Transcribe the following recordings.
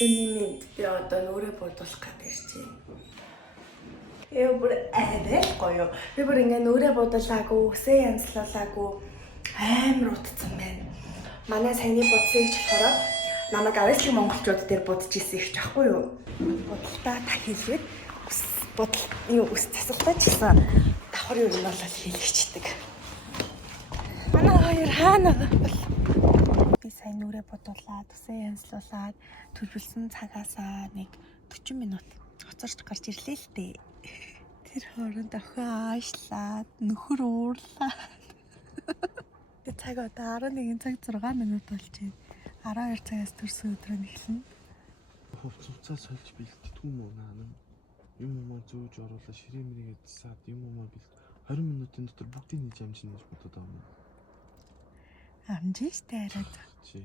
Үнэн би одоо нүрээ бодуулах гэж байна. Яа бүр гоё. Би бүр ингээ нүрээ бодуулаагүй, үсээ янзлуулаагүй амар утцсан байна. Манай саяны будсыг болохоор намайг авьяаслын монголчууд дээр будж ирсэн их чахгүй юу? Будалтаа та хэлээд үс засалтаа ч гэсэн давхар юу нь бол хийлгчдэг. Манай хоёр хаана бол би сайн нүрээ бодуулаад, үсээ янзлуулаад төлөвлөсөн цагаасаа нэг 40 минут хоцорч гарч ирлээ л дээ. Тэр хооронд охин аашлаад, нөхөр уурлаад. Тэр цаг одоо 11 цаг 6 минут болж байна. 12 цагаас төрсөн өдрөө эхэлнэ. Хувцаа сольж бэлтгэдэг юм уу наана? Юм зөөж оруулаад ширээ мэрийгээ засаад юм бэлт 20 минутын дотор бүгдийг нээж амжина гэж бодоод байгаа юм. Амжиж таараад. Чи.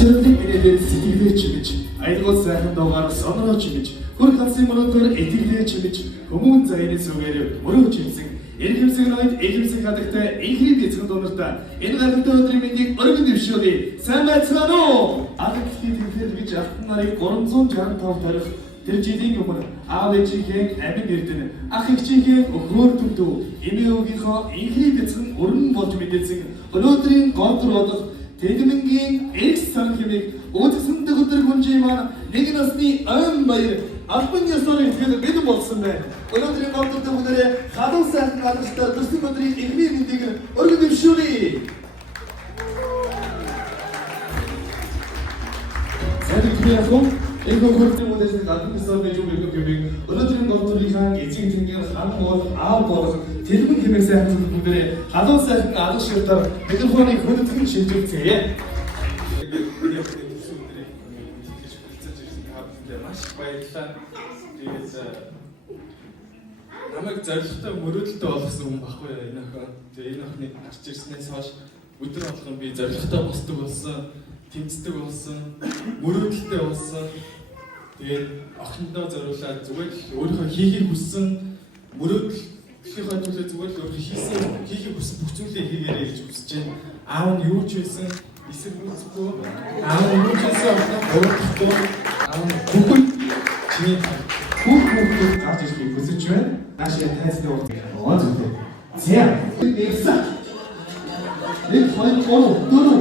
Чирэлтийн минийдээ сэтгэлээ чимэж, аялгал сайхан дуугаар сонроо чимэж, хөр халсын мөрөөр итгэлээ чимэж, хүмүүн заяаны сүгээр мөрөө чимсэн, эрхэмсэг ноёд элхэмсэг хадагтай инхрийн эзэн дунартаа энэ гайхалтай өдрийн мэндийг өргөн дэвшүүлье. Сайн байцгаана уу? Алагчдын тэмцэл гэж алтан нарыг 365 тарих тэр жилийн өмнө аав ээжийнхээ амин эрдэнэ, ах эгчийнхээ өхрөөр төлдөө, эмээ өвгийнхөө инхрийн эзэн өргөн болж мэдээсэн өнөөдрийн гонтор болох Тэдмэнгийн экс сан хэмээг үүдсэн өдөр хүнжээ маань нэг насны ойн баяр албан ёсоор итгэл бид болсон байна. Өнөөдрийн гомдолд бүгдээрээ халуун сайхан алдартай төслийн өдрийн эхний мэндийг өргөн дэвшүүлье. Сэдвэрхэн энэ хөрөлтийн үдээс албан ёсоор байж өгөх юм. Өнөөдрийн гомдолынхаа эцэг тэнгийн хан бол аав болох Тэдмэн хэмээх сайхан бүгдээрээ халуун сайхан алга ширтээр микрофоныг хөдөлгөн шилжүүлцгээе. Маш баярлалаа. Тэгээд намайг зоригтой мөрөөдөлтөй болгосон хүн баггүй энэ охин. Тэгээд энэ охиныг гарч ирснээс хойш өдөр болгон би зоригтой босдог болсон, тэмцдэг болсон, мөрөөдөлтөй болсон. Тэгээд охиндоо зориулаад зүгээр л өөрийнхөө хийхийг хүссэн мөрөөдөл Тэхээ төлөө зүгээр л өөрөө хийхийг хүссэн бүх зүйлээ хийгээрэй гэж хүсэж байна. Аав нь юу ч байсан эсрэг үүсэхгүй. Аав нь юу ч байсан өөрөхгүй. Аав нь бүгд чиний хүүхдүүд гарч ирэх хүсэж байна. Наашаа тайцны урд яваа зүгт. Зя. Ирсэн. Энэ хоёр дөрөв.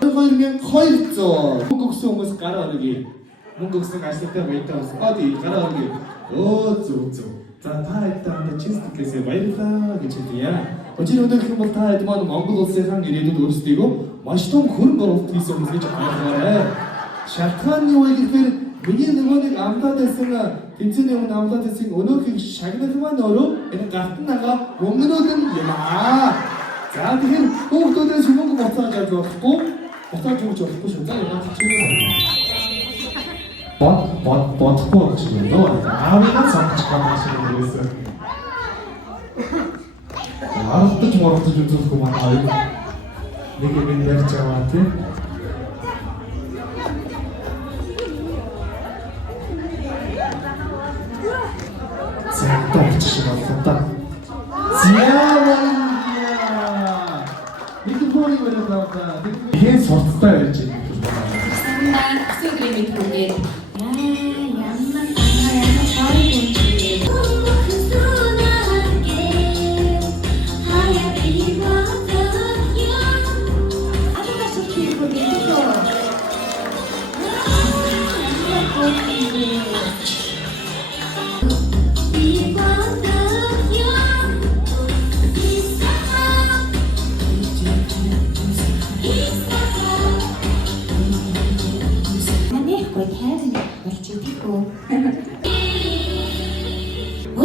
2200. Мөнгө өгсөн хүмүүс гараа өргөе. Мөнгө өгсөн ажлтай баятаа бас. Бади гараа өргөе. Зөв. За та хэдэн чистгэлээс баярлалаа гэж хэлье. Өчигдөр өнөөдөр бол та хэд маань Монгол улсын ирээдүйд өөрсдийгөө маш том хөрөнгө оруулалт хийсэн хүмүүс гэж хайрлаарай. Шалтгаан нь юу вэ гэхээр миний нөгөөний амлаад байсан тэмцээний өмнө амлаад байсан өнөөгийн шагнал маань өөрөө энэ гартан нагаа мөнгөнүүд юм аа. За тэгэхээр хүүхдүүдээс мөнгө боцоож авч болохгүй. Боцоож өгч болохгүй шүү. За яагаад ч юм бодохгүй гэж юм доо. Аавынхаа самч гамаш юм гэсэн. Аавтаж мордож үзүүлэхгүй манай хоёр. Нэг юм ярьж байгаа тийм. Зэнтэй шиг боллоо. Зяа. Микрофоныг өргөдөө. Хэн сурталтай байж байна. Өсөгийн мэдээ. болж идэг үү?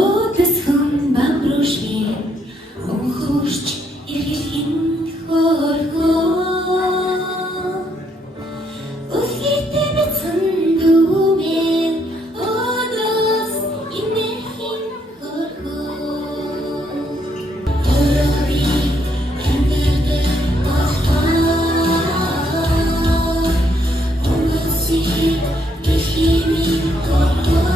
Өдөс хүн бамрушгийн өнхөрч иргэн хөрхөө Өлхийтэй бэцэн дүүмэн өдөс инэхин хөрхөө Өрөөрий эндэрдэ бахаа Өнөсий бихимин хөрхөө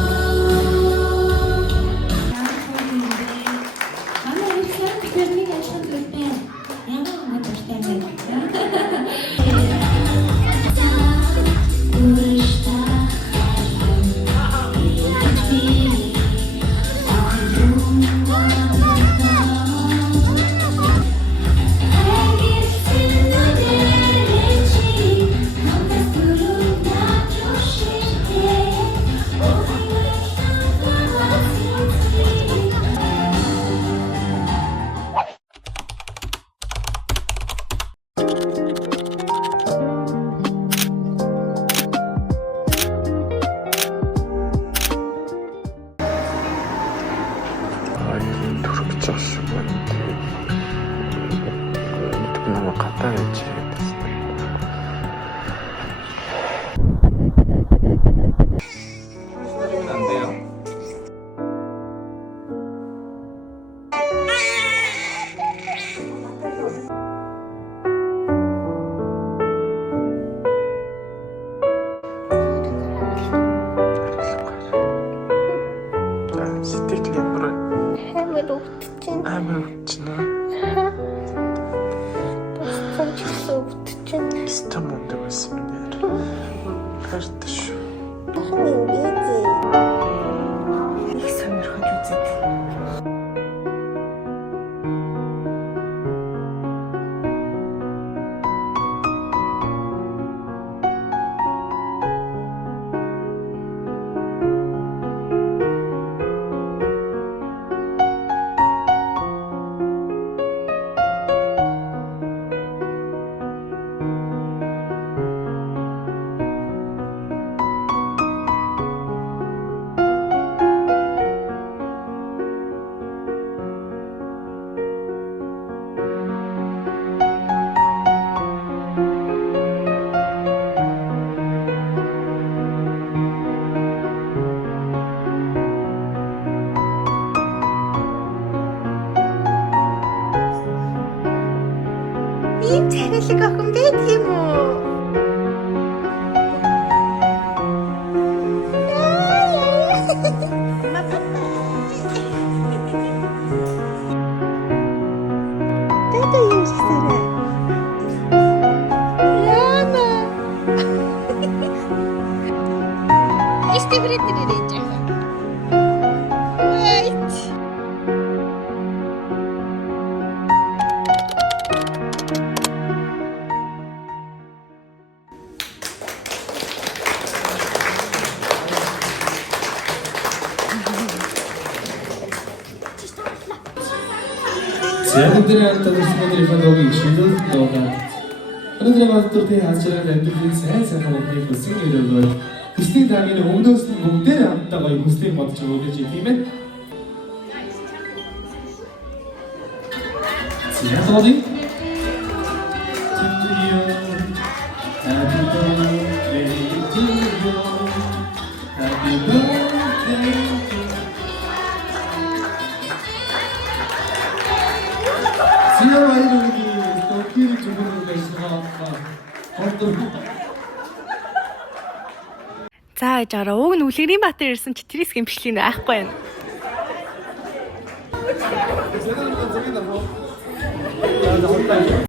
ийм царилэг охин байд юм уу? Тэдэ юм шигсараа. Яна. Истебрит нэрэж байгаа. Wait. За өнөөдрийн алдартай логийн шилжүүлэлт дуугаа. Өнөөдрийн алдартай хасрал амьдралын сайн сайхан бүхний хүсэг өрөөгөө хүсний дараагийн өмнөөс нь бүгдээр хамтдаа гоё хүслийг бодож өгөө гэж тийм ээ. За тоолын Happy birthday to you. Happy birthday. Синер баяргийн стокийн зүгүүр байсан За яж гараа уг нь үлгэрийн Баатар ирсэн чи тэрээс гэмшлийг айхгүй байна.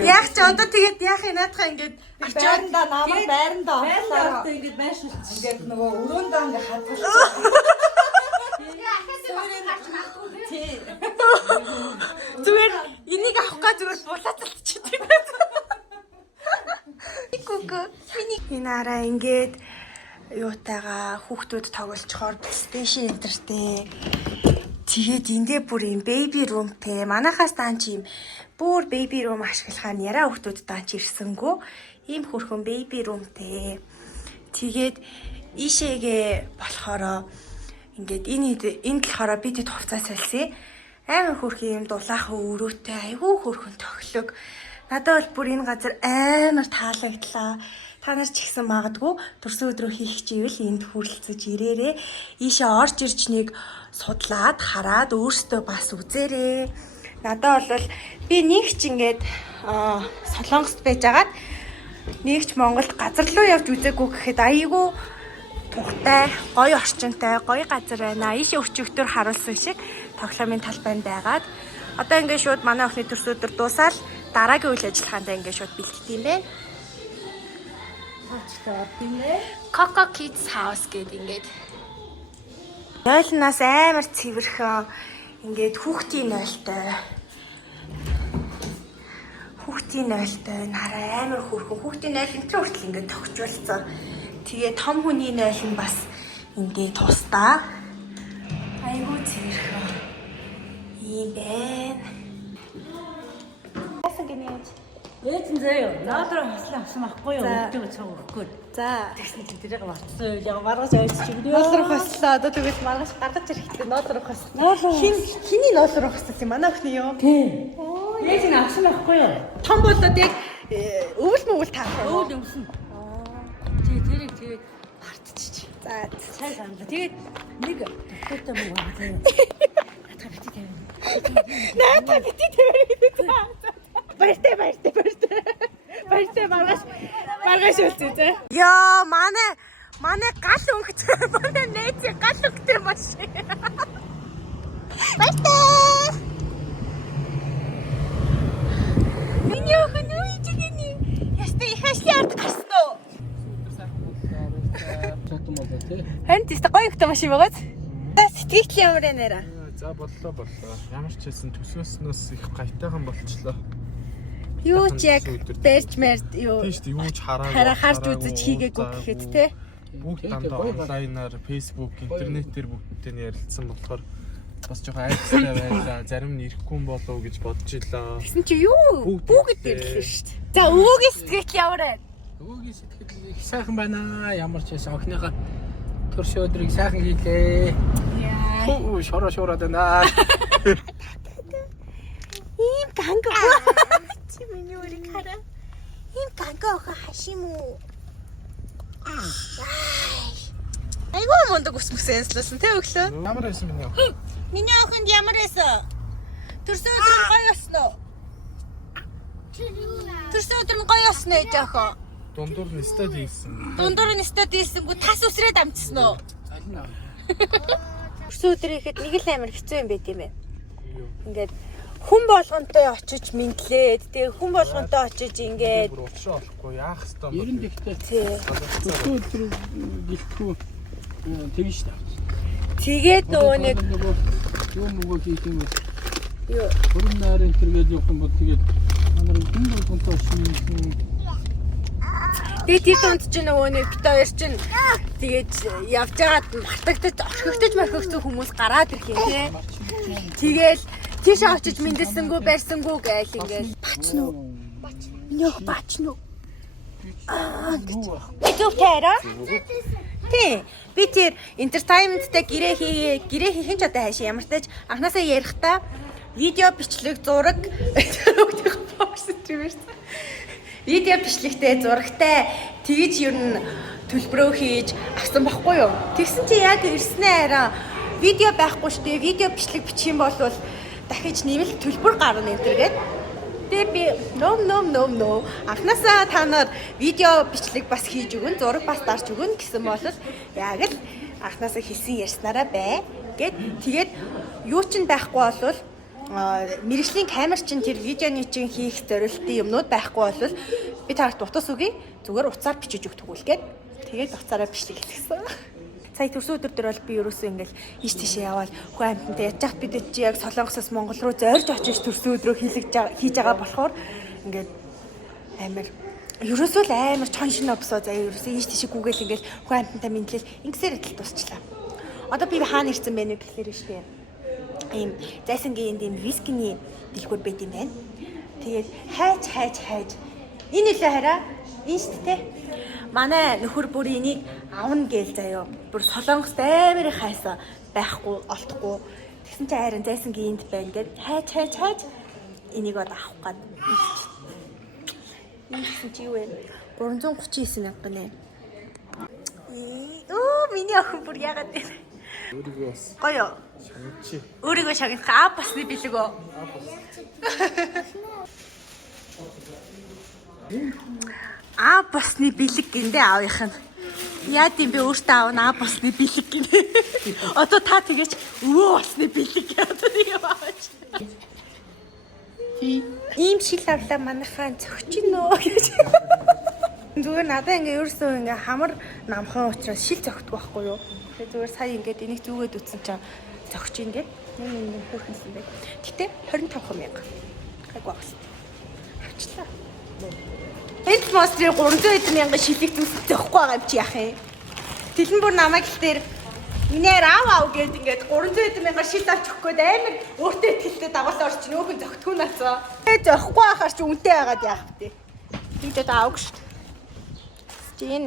Яг ч одоо тэгээд яах юм наадхаа ингээд байрандаа намайг байрандаа орлоо. Ингээд байшин ингээд нөгөө өрөөндөө ингээд хадгалж. зүгээр энийг авах га зүгээр булаацалчихдаг. Гүгү миний нараа ингээд юутайгаа хүүхдүүд тоглолцохоор PlayStation энтертэй. Тэгээд эндээ бүр юм baby roomтэй. Манайхаас даанч юм бүр baby room ашиглахаар яраа хүүхдүүд даанч ирсэнгүү. Ийм хөрхөн baby roomтэй. Тэгээд Ийшээгээ болохоро ингээд энэ болохоор бид хэд хувцас солисон. Амар хөөрхөн юм дулаахан өрөөтэй айгүй хөөрхөн тохилог. Надад бол бүр энэ газар амар таалагдлаа. Та нар ч ихсэн магадгүй төрсөн өдрөө хийх чивэл энд хүрэлцэж ирээрээ. Ийшээ орж ирж нэг судлаад хараад өөртөө бас үзээрээ. Надад бол би нэг ч ингээд Солонгост байжгаад нэг ч Монголд газар руу явж үзээгүй гэхэд айгүй тухтай, гоё орчинтай, гоё газар байна. Ийшээ өчигдөр харуулсан шиг тоглоомын талбайд байгаад одоо ингээд шууд манай охины төрсөн өдөр дуусаад дараагийн үйл ажиллагаанд ингээд шууд бэлтгэх юм байна. Coco Kids House гэдэг ингээд нойлноос амар цэвэрхэн ингээд хүүхдийн нойлтой нараа амар хөөрхөн хүүхдийн нойл энэ хүртэл ингээд тогтжуулсан. Тэгээ том хүний нойл нь бас ингээд тусдаа айгуу цэвэрхэн юм байна. Яасан гинэж Ээж заяа. Наадраа хаслаа авсан байхгүй юу? Өдөө цаг өгөхгүй. За Тэгсэн чинь тэрийг марцсан. Яг маргаж ойч чиг. ноолрох хослоо. Одоо тэгвэл маргаж гаргаж ирэхдээ ноолрох хослоо. Хиний ноолрох хослоо юм манай охины юу? Тийм. Ээж нь авсан байхгүй юу? Том болоод яг өвөл мөвөл таах. Өвөл өмсөн. Тэгээд мартчих. За цай санаа. Тэгээд нэг төгтөй муу байгаа заяа. Наата бити тавиад. Баяртай маргаш үлдээ зэ. Яа манай гал өнгөтэй манай нээц гал өнгөтэй маш. Баяртай. Миний охин юу хийж гинэ? Ястэ их ашиг ард гарсан уу? Харин тест гоё ихтэй машин байгааз. Сэтгэл ямар нэрэ? За боллоо. Ямар ч хэлсэн төсөөснөөс их гайтайхан болчихлоо. Юу ч яг барьж мэрд юу. Тийм шүү дээ. Юу ч хараагүй. Харж үзэж хийгээгүй гэхэд те. Бүгд дандаа онлайнаар, Facebook, интернетээр бүгдтэй ярилцсан болохоор бас жоохон айцтай байлаа. Зарим нь ирэхгүй болов гэж бодож илаа. Тэгсэн чи юу? Бүгд ирлээ шүү дээ. За өвөгийн сэтгэл ямар байна? Өвөгийн сэтгэл их сайхан байна. Ямар ч байсан охиныхаа төрш өдрийг сайхан хийлээ. Яа. Хөө шороод байна. Ийм ганга. Чи миний үрийг хараа. Ийм ганга хашим уу? Айгуу мундаг ус мөсөнслсэн тэ өглөө. Ямар байсан бэ? Миний охинд ямар байсан? Төрсөн өдөр нь гоё болсон уу? Төрсөн өдөр нь гоё болсон ээ жохоо. Дундуур нь стад хийсэн. Дундуур нь стад хийсэнгүү тас үсрээд амжсан уу? Төрсөн өдөр ихэд нэг л амар хэцүү юм байт юм байна. Ингээд хүн болгонтой очиж мэдлээд тэгээ хүн болгонтой очиж ингээд Бүр уучраа болохгүй яах ёстой юм. Ер нь ихтэй. тий. Өдөр гэлтгүй тэгж та. Тэгээд нөгөө нэг юу мөгөө хийх юм бэ? юу Бүрэн найрын тэргээд явах юм бол тэгээд манай хүн болгонтой очиж тэгээд тэр донд ч нөгөө нэг бит хоёр чинь тэгээд явж байгаад мартагдаж орхигдож хүмүүс гараад ирэх юм тий. Тэгэл тийш очиж мэндэлсэнгүү барьсангүү гээл ингээл бачна уу? Миний ох бачна уу? Зүг таараа? Тий. Би тэр entertainment-тэй гэрээ хийх ч одоо хайшаа ямар тааж анханасаа ярихдаа видео бичлэг зураг видео бичлэгтэй зурагтай тэгж ер нь төлбөрөө хийж авсан байхгүй юу? Тэгсэн чи яг ирснээ арай видео байхгүй штэ видео бичлэг бичих юм бол дахиж нэмэлт төлбөр гарна энэ төргээд. Тэгээ би no анханасаа та нар видео бичлэг бас хийж өгөн зураг бас дарж өгөн гэсэн бол яг л анханасаа хийсэн ярьснараа бай гэд тэгээд юу ч байхгүй болвол мэргэжлийн камер чинь тэр видеоны чинь хийх зорилтын юмнууд байхгүй бол би таарт утас үгүй зүгээр уцаар бичиж өгдөг үлгээд тэгээд уцаараа бичлэг хийсэн. Сая төрсөн өдөр дээр бол би ерөөсөө ингээл ийш тийшээ яваал хүн амьтантай яж хат бид чи яг Солонгосоос Монгол руу зорж очиж төрсөн өдрөө хийж байгаа болохоор ингээд амар ерөөсөө л амар чон шинэ босоо заяа ерөөсөө ийш тийшээ гүгээл ингээл хүн амьтантай мэдлэл ингэсээр идэл тусчлаа. Одоо би хаана ирсэн бэ гэхээр штэ ийм зайсангийн ийм вискиний дэлгүүр байт юм байна. Тэгээд хайж энэ үлээ хараа. Энэ шүү дээ. Манай нөхөр бүр энийг авна гээл заяо. Бүр Солонгост амар их хайсан байхгүй олдохгүй. Тэгсэн чи хайрын зайсан гинт байна гэд хайж энийг бод авах гээд. Ийсэн чи юу вэ? 339 мянга нэ. Миний охин бүр яагаад вэ? Өөрийгөө бас Гоё. шагначи. Өөрийгөө шагнах басны бэлэг үү? Басны бэлэг гиндэ аавынх нь. Яа гэм бэ өөртөө аавна басны бэлэг гинэ. Одоо та тэгэж басны бэлэг гэдэг юм аавч. Ийм шил авлаа манайхаа зөгчин нөө гэж. Зүгээр надаа ингээ ерөөсөө ингээ хамар намхан учраас шил зөгтөг байхгүй юу? Тэгээ зүгээр сая ингээд энийг зүгээд үтсэн чинь зөгч ин дээ. Нэг хөөрхөнсөн бай. Гэтэ 25,000. Хайг багс. Авчлаа. Энд мострын 300,000 шилийг зүсэх зөхгүй байгаа юм чи яах юм? Тэлэн бүр намайг л дээр минээр аав гэд ингээд 300,000 шил авч өгөх гээд амар өөртөө ихтэй дагуулсан орч нөөхөн зөгтгөө наацаа. Тэгээ зөхгүй байхаар чи үнтэй байгаад яах вэ? Тэгдээд аавг шүү. Чин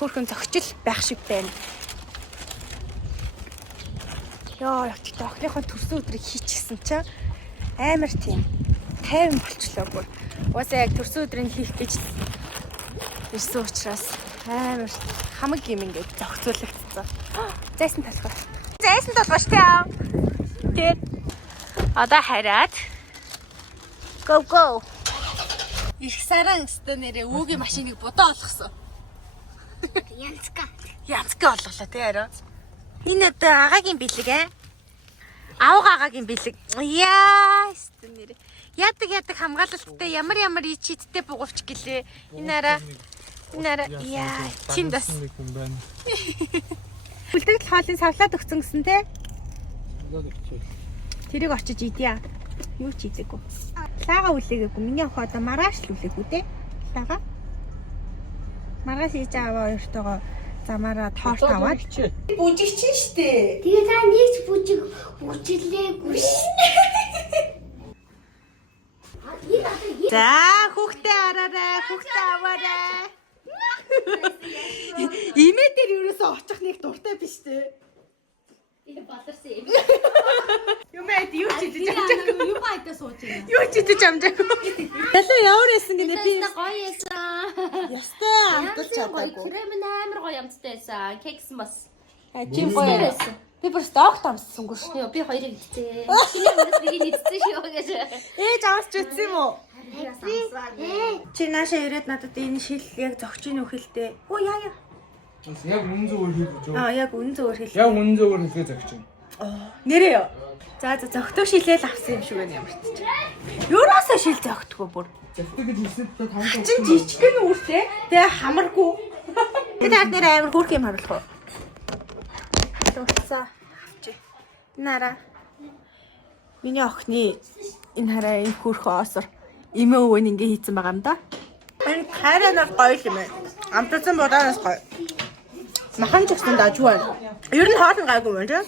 хөрхөн зөгчл байх шиг байна. Яа, ягт охиныхоо төрсөн өдрийг хийчихсэн чинь амар тийм 50 болчлоо бүр. Уусаа яг төрсөн өдрийг хийх гэж ирсэн учраас амар хамаг юм ингээд зохицуулагдсан. Зайсан толгой. Зайсан толгой шүү дээ. Тэгээд одоо хараад go. Их саран өстө нэрээ өөгийн машиныг будаа олгосон. Янцка олголоо тий арай. Энэ одоо агагийн бэлэг Авга агагийн бэлэг. Яа өстө нэрээ. Ядаг хамгаалалттай ямар ичидтэй бугуувч гэлээ. Энэ арай яа чинь дас. Үлдэгдэл хоолыг савлаад өгсөн гэсэн те. Тэрийг очиж идья. Юу ч идэггүй. Лага үлээгээгүй. Миний охин одоо маргааш л үлээгүй те. Лага. Маргааш хийж аваа хоёртойгоо замаараа тоорт аваад. Бүжиг чинь штэ. Тэгээ та нэг ч бүжиглээгүй шээ. За хүүхдээ араарай, хүүхдээ аваарай. Имээ дээр юусоо очих нэг дуртай биш те. Энэ баларсан юм. Юмэд юу ч идэж амжаагүй. Юу хайдаа сууж байна. Юу ч идэж амжаагүй. Ялаа ямар байсан гинэ би. Гоё яасан. Ястай амталж чадаагүй. Крем нь амар гоё амттай байсан. Кекс бас. Чи гоё байсан. Би бүр стокт амссангүй шүү. Би хоёрыг идчихээ. Чиний өмнөөс нэг нь идчихсэн шүү гэж. Ээж авч үзсэн юм уу? Чи наашаа ирээд надад энэ шил яг зөгчийн үхэлтэй. Оо яа. Яг үнэн зөвөр хийх үү? Яг үнэн зөвөр хэл. Яг үнэн зөвөр хийхээ зөгч юм. Нэрээ юу? За зөгтөө шилээл авсан юм шиг байна ямар ч. Юураасаа шил зөгтгөө бүр. Зөгтөг гэж хэлсэд та таван Чин жижигхэн үүртэй. Тэгээ хамаргүй. Тэгээд ард нэр амар хөөрх юм харуулах уу? Туцаа. Авчи. Нара. Миний охины энэ хараа энэ хөөрх оосор имээ өвөн ингээ хийцэн байгаа юм да. Энэ хайраар гоё юм байна. Амтсан бодаанаас гоё. Махан ч гэсэн дажгүй байна. Ер нь хоол нь гайгүй байна тийм.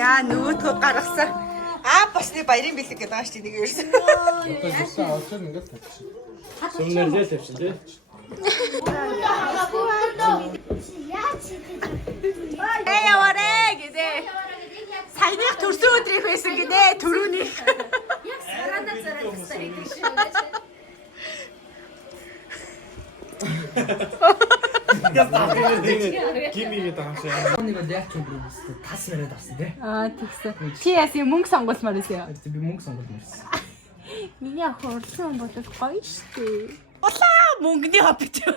Яа нөгөөдхөө гаргасан. Басны баярын бэлэг гэдэг байгаа шүү дээ нэг ерөөсөн. одоо жишээ авчихсан ингээд тавьчих. Сүмнэрдээ тавьчих тий. Яваарэ гэдэг. Саяных төрсөн өдрийнх байсан гэдэг төрүүнийх. Яг сарана зарагдсан юм шиг байна. Гимигээ таашаа. Нэг л яг ч юм уу тас яриад авсан тий. Тэгсэн. Чи яасан мөнгө сонгуулмаар байсан. Би мөнгө сонгоод ирсэн. Миний охин урсан бол гоё штэ. Улаа мөнгөний хоббит юм.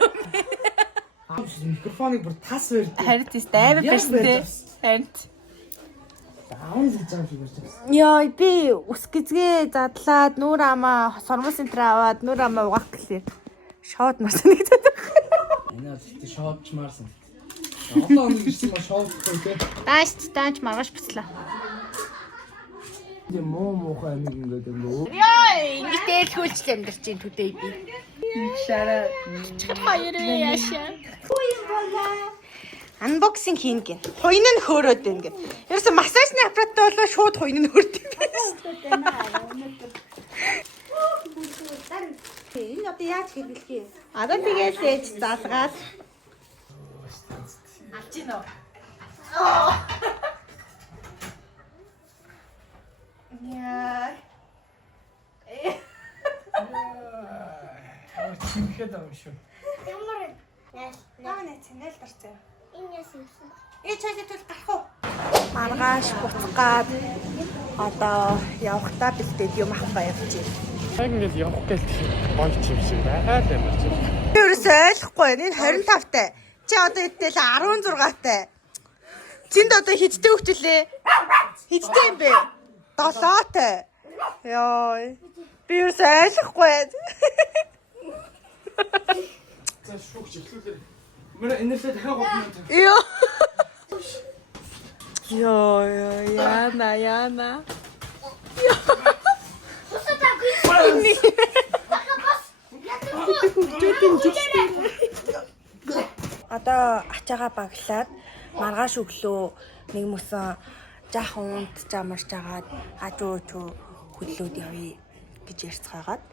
Микрофоныг бүр тас барьд. Харин тест амар байсан те. Харин. Аавн л зам шиг барьж авсан. Яа би ус гизгээ задлаад нүүр амаа сормос центр аваад нүүр амаа угаах гэхлээр шоод марсан нэг зэт. Энэ л шоодчмаарсан. Одоо нэг ирсэн ба шоодтой тий. Дааш маргааш буцлаа. Тийм муухай нэг ингээд өнгөө. Яа ингээд хөлж амьдарч ин төдөө би. Шара. Хоёроо яашаа. Unboxing хийн гин. Хойно нь хөөрөөд байна гин. Ерөөсө массажны аппараттай болоо шууд хойно нь хөөрд юм байна. Энэ одоо яаж хэрэглэх юм? Одоо тэгээд ээж залгаад Алж гин үү? Яа. Чимхэд авах шүү. Ямар наа цэнэл дарцаа. энэ яс юмсан. Чайд тул гарах уу? Маргааш буцгаад одоо явахтаа бэлдээд юм авах явж байна. Яг ингээд явах гэлтэй болж юм шиг байгаа л юм чи. Би ерөөсөй ойлгохгүй. Энэ 25-тай. Чи одоо хэдтэй л 16-тай. Зинд одоо хэдтэй хөвчлээ? Хэдтэй юм бэ? 7-тай. Йоо. Би ерөөсөй ойлгохгүй. За шүүх чиглүүлээ. Мөрө энэрлээ дахиад гопно. Йоо. Йоо, яна. Одоо ачаага баглаад маргааш өглөө нэг мөсөн жаахан унт жамарч агаад хажуу хөдлөөд явъя гэж ярьцгаагаад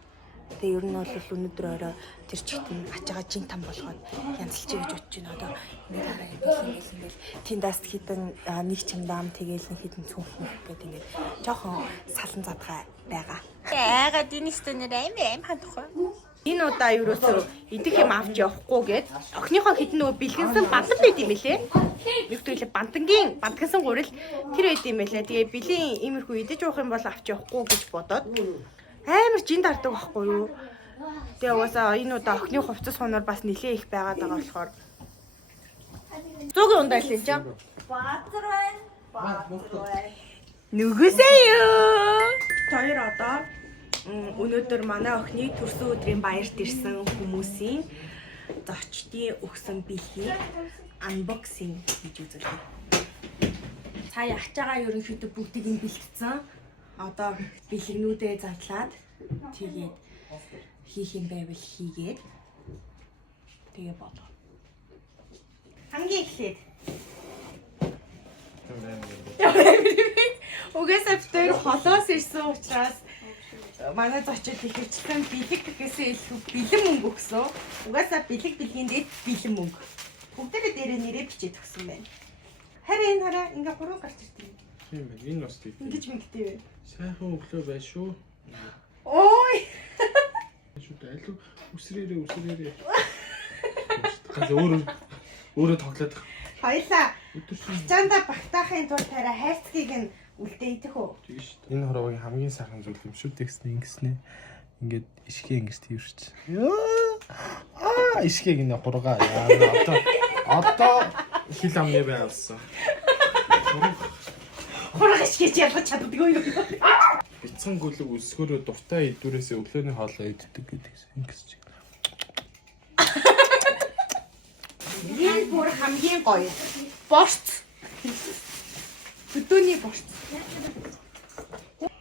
тэгээ ер нь бол өнөөдөр орой тэр чигтэн ачаага жин там болгоод янзлчих гэж бодож байна. Одоо ингээд хараа ингээл тэндээс хитэн нэг чимдам тэгээл нэг хитэн цүнх гэдэг ингээд жоохон салан задгай байгаа. Яагаад энэ стонер аим хандахгүй. Энэ удаа юусоо идэх юм авч явахгүй гээд охиныхоо хитэн нөгөө бэлгэнсэн бандан байд юм лээ. Нэг төлөв бантгсан гурил тэр байд юм лээ. Тэгээ бэлэн иймэрхүү идэж уух юм бол авч явахгүй гэж бодоод амар жин дардаг байхгүй юу. Тэгээ угаасаа энэ удаа охины хувцас хоноор бас нилээ их байгаад байгаа болохоор 100-ийн ундаа л энэ ч. Баатар байна. Нүгүсээ юу? Тэр одоо өнөөдөр манай охины төрсөн өдрийн баярт ирсэн хүмүүсийн зочдын өгсөн бэлгийг анбоксинг хийж үзүүлье. Цаая ачаага ерөнхийдөө бүгдийг нь бэлтгэсэн. Одоо бэлгнүүдээ задлаад тэгээд хийх юм байвал хийгээд тэгээ болоо. Хамгийн эхлээд угаасаа битээр холоос ирсэн учраас манай зочид ихэвчлэн бэлэг гэхээсээ илүү бэлэн мөнгө өгсөн. Угаасаа бэлэг бэлгийн дээд бэлэн мөнгө. Бүгдээрээ дээрээ нэрээ бичиж өгсөн байна. Харин энэ хараа ингээ гурван гарч ирдэг. Тийм байна. Энэ бас тийм. Ингэж мэгтэй вэ? Сайхан өглөө бай шүү. Ой. Шүү дээ. Үсрээрээ. Гал өөрөө тоглоод. Хоёлаа. Ачаанда багтаахын тулд тарай хайрцгийг нь үлдээдэх үү? Тийм шүү дээ. Энэ хорвогийн хамгийн сайхан зүйл юм шүү дээ ингэснэ. Ингээд ишгээ ингэж тийвэрч. Ишгээг энэ хургаа яа. Одоо хил амны байвсан. Хурга ишгэж ялгаж чаддгүй юу? Бяцхан гүлэг өсгөрөө дуртай идвэрээсээ өглөөний хоолоо иддэг гэдэг ингэс чиг. Энэ бүр хамгийн гоё. Борц. Өдөөний борц.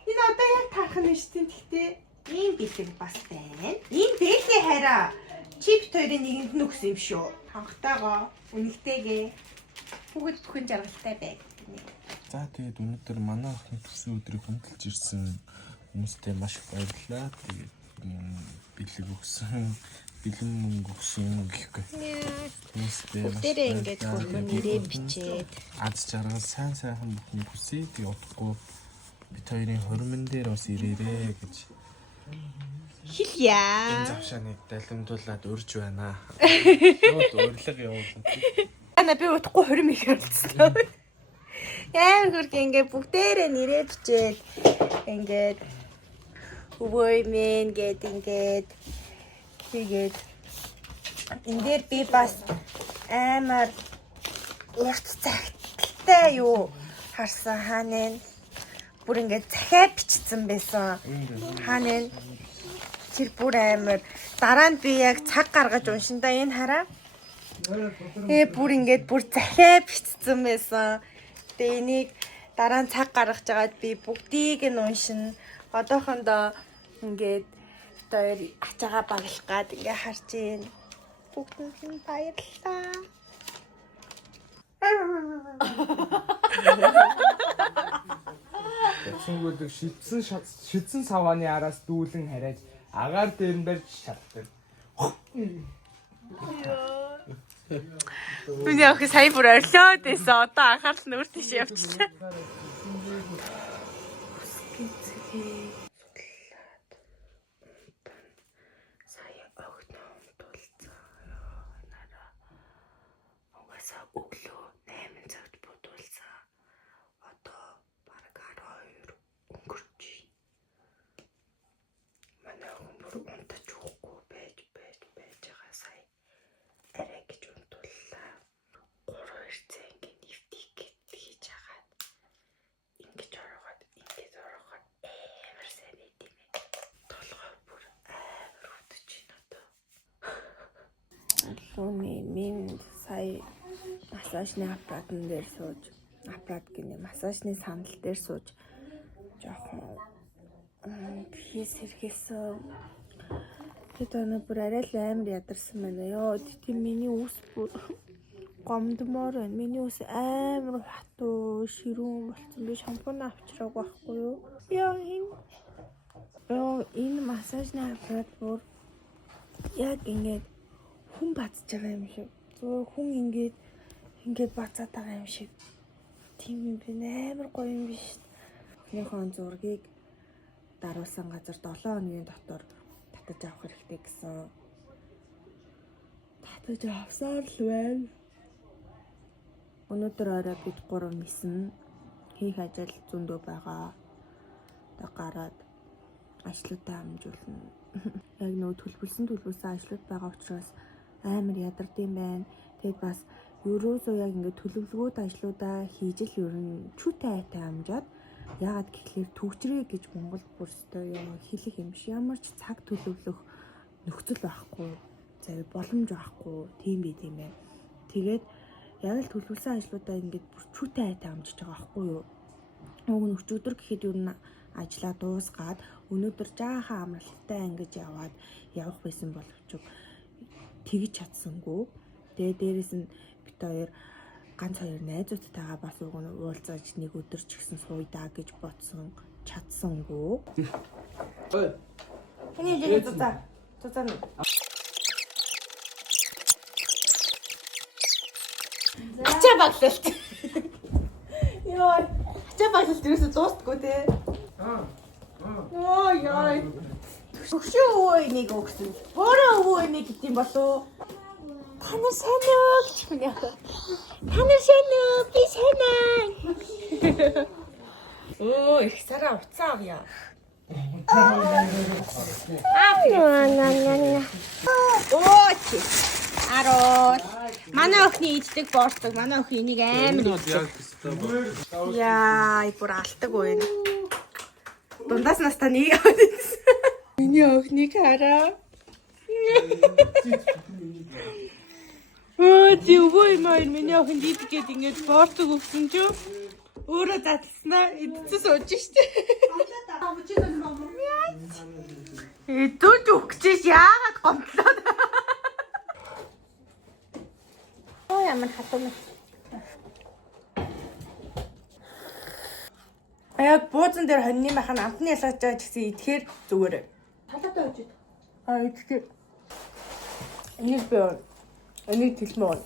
Энэ одоо яг таарах нь шүү дээ. Гэхдээ ийм бэлэг бас байна. Ийм бэлгийн хараа чип хоёрын нэгэнд нь өгсөн юм шүү. Хангалтайгоо, үнэтэйгээ. Бүгд бүхэн жаргалтай байг. За тэгээд өнөөдөр манай охины төрсөн өдрийг хөндлөж ирсэн хүмүүстээ маш их баярлалаа. Тэгээд бэлэг өгсөн, бэлэн мөнгө өгсөн гэхгүй. Бүгдээрээ ингэж хөргөн нэрээ бичээд аз жаргал сайхан бүхнийг хүсье. Тэгээд удахгүй бид хоёрын хормон дээр бас ирээрээ гэж хэлье. энэ завшааныг далимдуулаад урьж байна. Шууд урилга явуулна. Ана би удахгүй хорим их оролцсон. Яа хөрг ингээ бүгдээрээ нэрээ бичээд ингээд өвөө мэн гэд ингээд хийгээд энэ дээр би бас амар урт цагттай юу харсан хаана бүр ингээд захиа бичсэн байсан. Хаана тэр бүр амар дараа нь би яг цаг гаргаж уншиндаа энэ хараа. Бүр ингээд бүр захиа бичсэн байсан. Тэгээ энийг дараа нь цаг гаргаж жагаад би бүгдийг нь уншина. Одоохондоо ингээд тэр ачаага баглах гад ингээ харж байна. Бүгдэнд нь баярлалаа. Тэсэнгүүд шидсэн савааны араас дүүлэн хараад Агаар дээр нь барьж чаддаг. Миний охин сая бүр орлоод байсан. Одоо анхаарал нь өөр тийш явчихлаа. Сая огноо тулцаа. Нараа. Угаасаа өглөө 8 цагт бодуулсан. Одоо бараг 12 өнгөрч байна. Манай охин бүр унтаж уухгүй байж байгаа сая. Арай гэж унтууллаа. 3 эрцээ ингэ нэвтих гэд хийж агаад ингэж ороод амар сайн байд юм ээ. Толгой бүр амар утж байна одоо. Луны минь сая массажны аппаратн дээр сууж, аппарат гинэ массажны сандал дээр сууж жоохон бихээс хэрхэлсэн. Тэд өнөө бүр арай л амар ядарсан байна. Ёо тийм миний ус бүр гомдмоор байна. Миний ус амар хатуу ширүүн болсон. Би шампунь авчраг байхгүй юу? Ёо энэ массажны аппарат бүр яг ингэж хүн бацж байгаа юм шиг. Зөв хүн ингээд бацаад байгаа юм шиг. Тийм юм би амар гоё юм биш. Охиныхон зургийг даруулсан газар 7 хоногийн дотор татаж авах хэрэгтэй гэсэн. Татаж авсаар л байна. Өнөөдөр орой бид 3 нисэн. Хийх ажил зөндөө байгаа. Одоо гараад ажлуудаа амжуулна. Яг нөө төлбөлсөн ажлууд байгаа учраас амар ядардсан байна. Тэгэд бас ерөөсөө яг ингээд төлөвлөгөөд ажлуудаа хийж л ер нь чүтэй айтай амжаад яагаад гэхлээр төгжрээ гэж Монгол бүрстөө хэлэх юм шиг ямар ч цаг төлөвлөх нөхцөл байхгүй. За боломж байхгүй. Тийм бий тийм ээ. Тэгээд яг л төлөвлөсөн ажлуудаа ингээд бүр чүтэй айтай амжиж байгаа байхгүй юу? Уг нь өчигдөр гэхэд ер нь ажлаа дуусгаад өнөөдөр жаахан амралттай ингэж явах байсан боловч тэгж чадсангүй. Тэгээ дээрэс нь бит хоёр ганц хоёр найзуудтайгаа бас уулзаж нэг өдөр ч гэсэн сууйдаа гэж бодсон чадсангүй. Ой. Энийг яг зузаа. Ачаа баглалт. Йоо. Ачаа баглалт юусе дуустгүй те. Яа. Өшөө нэг өгсөн. Бороо нэг гэдэм болов. Та нар сайн уу гэж хүнээ. Та нар сайн уу? Би сайн аа. Оо, их сараа уцаа авъя. Оо, чи. Ароо. Манай охины иддэг боордог. Манай охин энийг амар иддэг. Яа, бүр алдаг уу энэ. Дундаас настаа нэг аваад идсэн. Миний охиныг хараа. Өвөө маар миний охин дийдгээд ингэж боордог өгсөн ч өөрөө татснаа эдцээ сууж штэ. Эдүүж өгчээш яагаад гомдлоо. Оо ямар хатуу. Яг буузан дээр хоньны махан амтны ялгаж байгаа гэсэн идэхээр зүгээр. Талаатай очиж. Идэхээр. Энийг би энийг тэлмээ.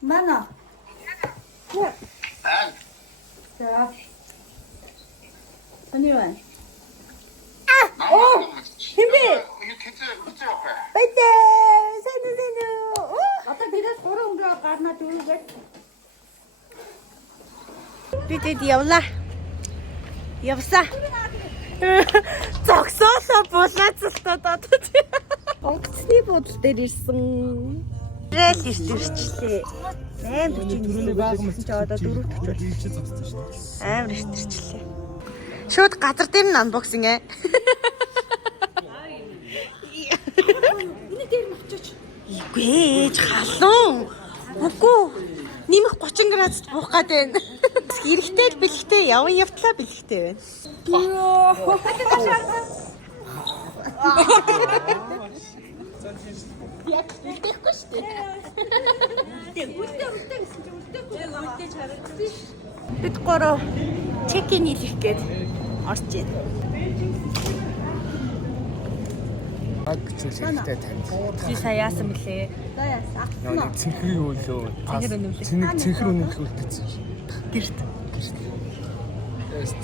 Мана. За. Ани байна. Химбэ. Байтэ. Сайн. Одоо дээрээс 3 өнгөө гарнаа дүүгээд. Бидэд явлаа. Явсаа. Зогсоолоо булаацалтаа дадаж. Онгоцны бодол дээр ирсэн. Рэл ирчлээ. 8:40 байсан ч одоо 4:40. Амар ирчлээ. Шууд газар дээр нь анбоксинг ээ. Энэ дээр нь очиж. Үгүй ээж халуун. Үгүй. Нимэх 30 градусд буух гээд байна. Эрэхтэй л бэлхтэй явтлаа бэлхтэй байна. Яг үлдээхгүй шүү дээ. Үлдээ гэсэн чинь үлдээхгүй. Яг үлдээж харагдчих. Бид гурав чекин хийх гээд орж байна. Баг бичлэх хэрэгтэй танд. Би сая яасан бэлээ? Яа цэнхрийн өөлөө. Цэнхэр үнэлэх үлдээсэн. Гэрт. Тест.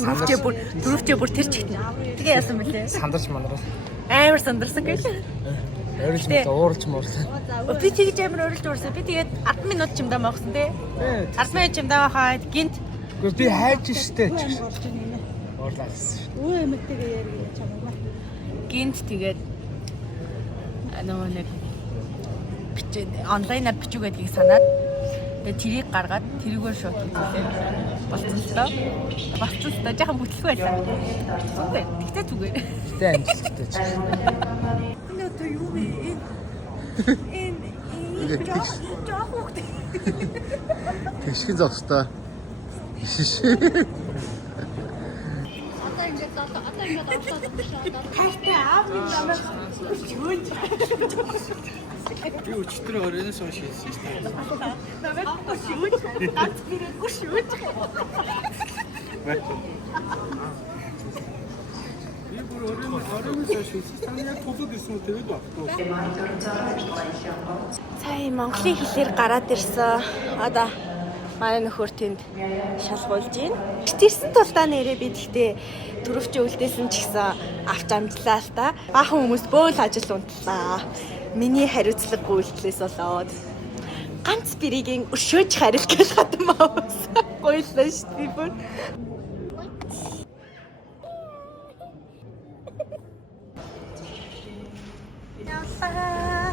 Төрөвчөө бүр тэр чигт. Тэгээ яасан бэлээ? Сандарч манараа. Амар сандарсан гэж. Ойрлж мөн уурж муурлаа. Би тэгж амар ойрлж уурсан. Би тэгээд 10 минут чимдаа махсан тий. 10 минут чимдаа хаад гинт. Гэхдээ би хайж штэ. Уурлаа гэсэн. Өө эмэгтэйгээ яриг чамаа. Гинт тэгээд нөгөө нэг бичээ онлайнаар бичүү гэдгийг санаад тэгээд тэрийг гаргаад тэрийгээр шууд хийлээ. Болцсон л доо жоохон бүтлэх байлаа. Зүгээр. Тэгтээ зүгээр. Тэгтээ амжилттай ч. Энэ одоо юу вэ? Энэ жоохон Тэшгэн зогстой. Ишиш. хайртай аав минь намайг чөөж. Би өчтөр өрөөнөөс хойш хийсэн шүү дээ. Намайг чөөж. Ганц бүрээ чөөж. Би бүр өрөөнөөс хойш хийсэн. Та яг тулууд ирсэн үү тэгээд багтуу. Сая Монголын хэлээр гараад ирсэн. Одоо манай нөхөр тэнд шалгуулж байна. Тэрсэн тулдаа нэрээ би тэгтээ төрөвчөө үлдээсэн ч гэсэн авч амжлаа л та. Баахан хүмүүс бөөл ажил унтлаа. Миний хариуцлагагүй үйлдэлээс болоод ганц биригийн өшөөж харил гэж хатан маавс. Гойлоо шүү дээ бүр. Ясаа.